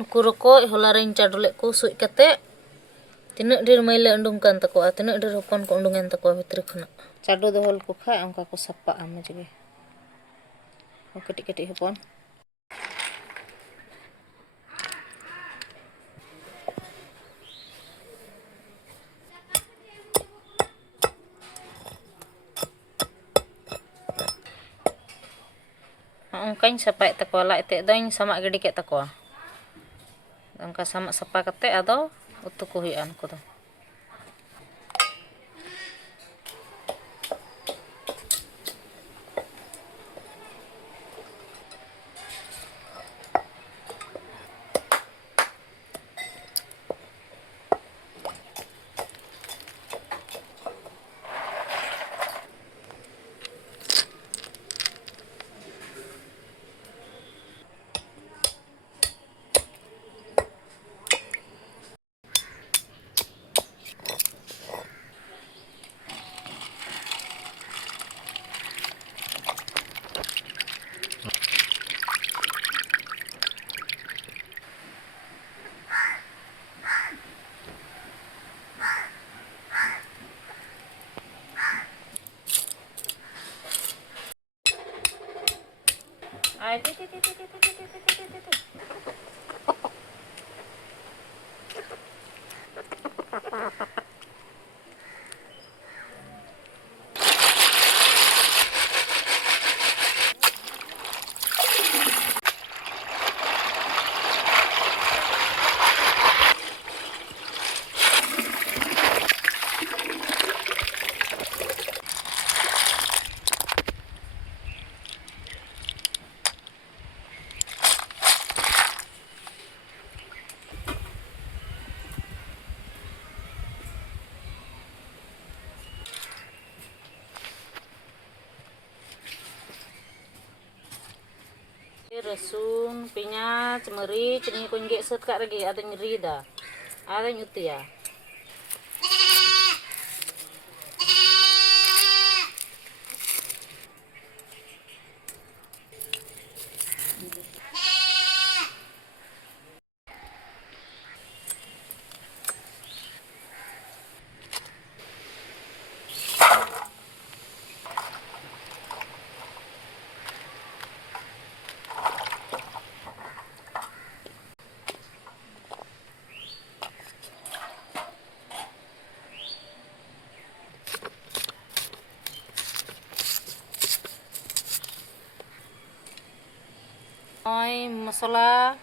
Nuku rokok hola rein cadolek ko suik kate. Tinak dir maila undung kan tako, tinak dir hopon ko undungan tako fitri khona. Cado dohol ko kha angka ko sapa ama jege. O ketik-ketik hopon. Angkain sapa tako la ite dain sama gede ke tako. Angka sama sapa kate ado utu ko hian ko do. Ay, Rasun, pinyat, meric, ini ko nggak set kak lagi ada nyeri dah. Ada nyuti ya. Oi, masala,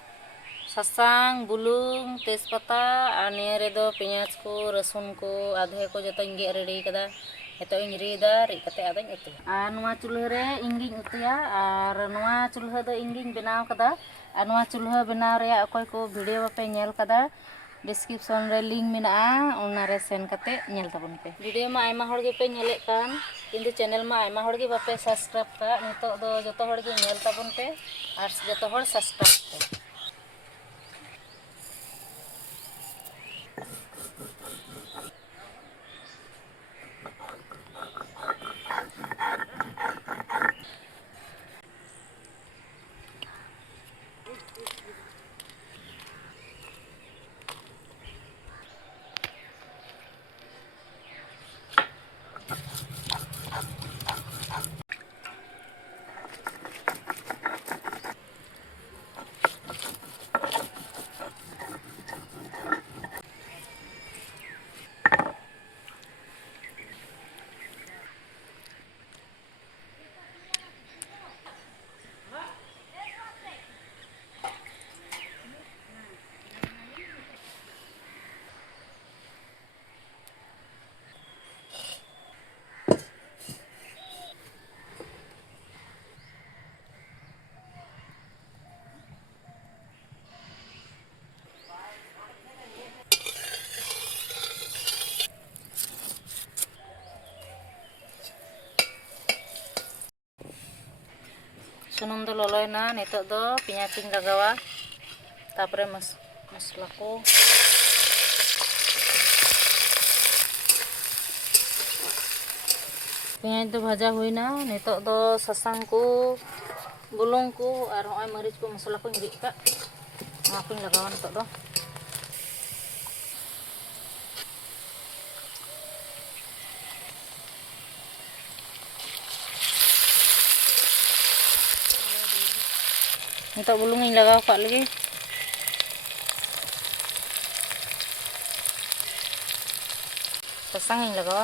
sasang, bulung, tezpata, ane redo pinyat ko, rasun ko, adhe ko joto nggak ready kada. Ito ing rida, ri kate adeng itu. Nuwa chulha re inging utu ya, ar nuwa chulha do inging benaw kada. Nuwa chulha benaw re akoy ko video bape nyel kada. Description re link mena ona re send kate nyel tabon pe. Video ma aima hor ge pe nyelek kan, kintu channel ma aima hor ge bape subscribe ka, nito do joto hor ge nyel tabon pe, ar joto hor subscribe pe. Sunum do loloy na, nito do pinyaking gagawa. Tapre masala ko. Pinyat do bhaja huई na, nito do sasang ko, bulung ko, ar hoy maric ko masala ko ngiri ka. Nowaa kong lagawan nito do. Ito bulong yung lagaw ka lagi. Sasang yung lagaw.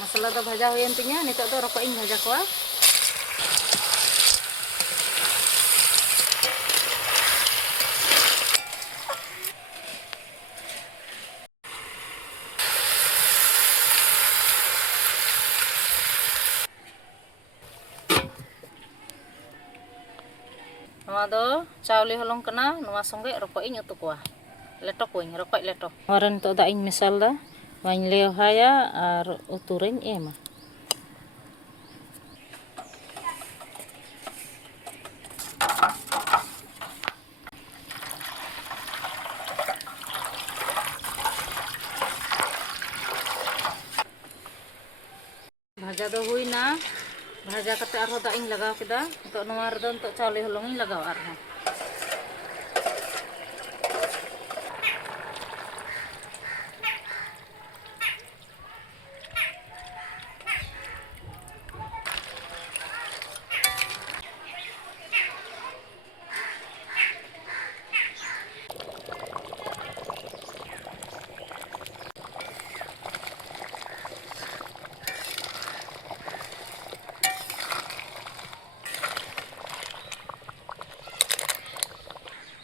Masala do bhaja huyen tinya, nito do roko ing bhaja ko. Nowaa do chawli holong kana, nowaa songge roko ing utu ko. Leto kuing, roko leto. Waran to da ing misal da. Wain leo haya ar uturin ema. Bhaja do hui na. Bhaja kate arho da ing lagaw kida. Ito nowaa do to chawli holong ing lagaw arho.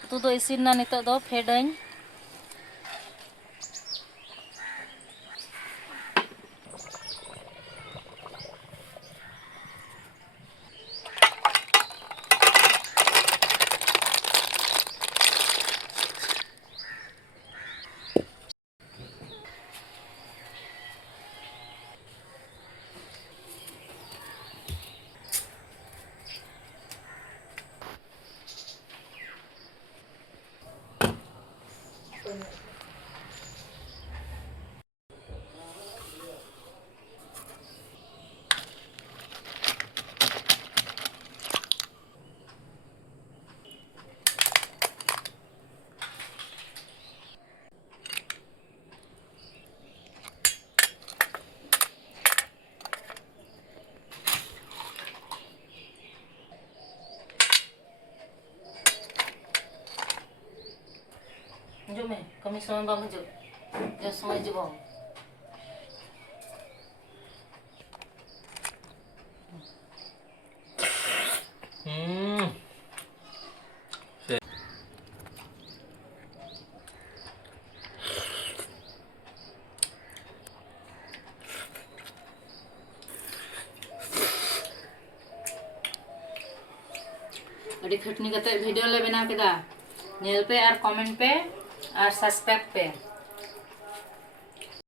Ito do isin na nito do fedain. Jom kami semua bang jom. Jom semua jom. Adi khatni kate video le bena keda. Nyel pe ar comment pe ar subscribe pe.